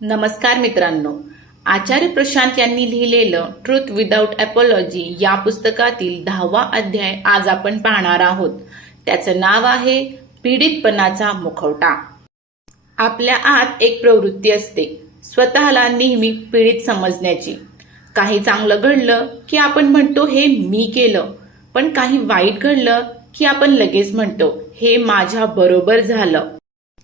नमस्कार मित्रांनो, आचार्य प्रशांत यांनी लिहिलेलं ट्रुथ विदाउट अपॉलॉजी या पुस्तकातील 10वा अध्याय आज आपण पाहणार आहोत. त्याचं नाव आहे पीडितपणाचा मुखवटा. आपल्या आत एक प्रवृत्ती असते, स्वतःला नेहमी पीडित समजण्याची. काही चांगलं घडलं की आपण म्हणतो हे मी केलं, पण काही वाईट घडलं की आपण लगेच म्हणतो हे माझ्या बरोबर झालं.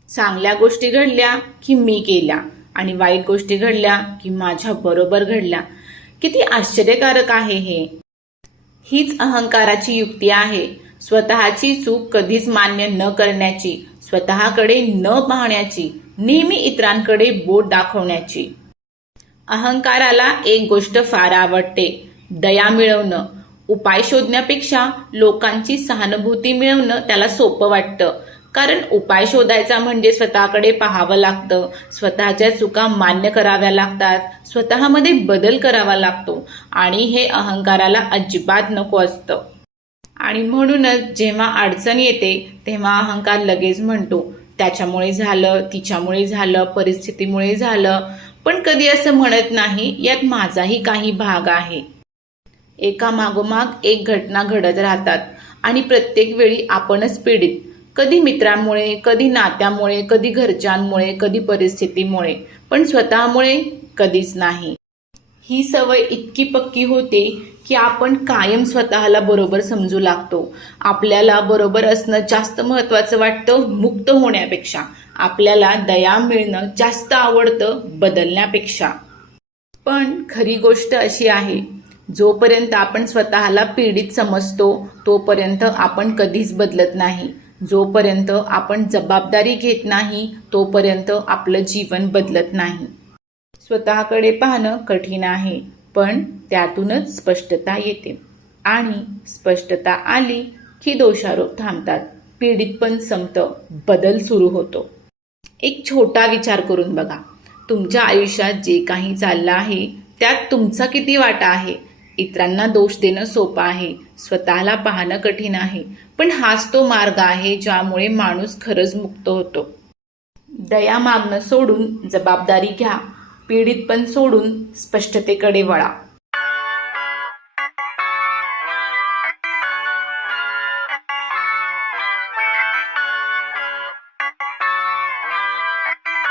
चांगल्या गोष्टी घडल्या की मी केल्या आणि वाईट गोष्टी घडल्या की माझ्या बरोबर घडल्या. किती आश्चर्यकारक आहे हे. हीच अहंकाराची युक्ती आहे. स्वतःची चूक कधीच मान्य न करण्याची, स्वतःकडे न पाहण्याची, नेहमी इतरांकडे बोट दाखवण्याची. अहंकाराला एक गोष्ट फार आवडते, दया मिळवणं. उपाय शोधण्यापेक्षा लोकांची सहानुभूती मिळवणं त्याला सोपं वाटतं. कारण उपाय शोधायचा म्हणजे स्वतःकडे पाहावं लागतं, स्वतःच्या चुका मान्य कराव्या लागतात, स्वतःमध्ये बदल करावा लागतो आणि हे अहंकाराला अजिबात नको असतं. आणि म्हणूनच जेव्हा अडचण येते तेव्हा अहंकार लगेच म्हणतो त्याच्यामुळे झालं, तिच्यामुळे झालं, परिस्थितीमुळे झालं, पण कधी असं म्हणत नाही यात माझाही काही भाग आहे. एका मागोमाग एक घटना घडत राहतात आणि प्रत्येक वेळी आपणच पीडित. कधी मित्रांमुळे, कधी नात्यामुळे, कधी घरच्यांमुळे, कधी परिस्थितीमुळे, पण स्वतःमुळे कधीच नाही. ही सवय इतकी पक्की होते की आपण कायम स्वतःला बरोबर समजू लागतो. आपल्याला बरोबर असणं जास्त महत्वाचं वाटतं मुक्त होण्यापेक्षा. आपल्याला दया मिळणं जास्त आवडतं बदलण्यापेक्षा. पण खरी गोष्ट अशी आहे, जोपर्यंत आपण स्वतःला पीडित समजतो तोपर्यंत आपण कधीच बदलत नाही. जोपर्यंत आपण जबाबदारी घेत नाही तोपर्यंत आपलं जीवन बदलत नाही. स्वतःकडे पाहणं कठीण आहे, पण त्यातूनच स्पष्टता येते. आणि स्पष्टता आली की दोषारोप थांबतात, पीडितपण संपतं, बदल सुरू होतो. एक छोटा विचार करून बघा. तुमच्या आयुष्यात जे काही चाललं आहे त्यात तुमचा किती वाटा आहे? इतरांना दोष देणं सोपं आहे, स्वतःला पाहणं कठीण आहे, पण हाच तो मार्ग आहे ज्यामुळे माणूस खरंच मुक्त होतो. दया मागणं सोडून जबाबदारी घ्या, पीडितपण सोडून स्पष्टतेकडे वळा.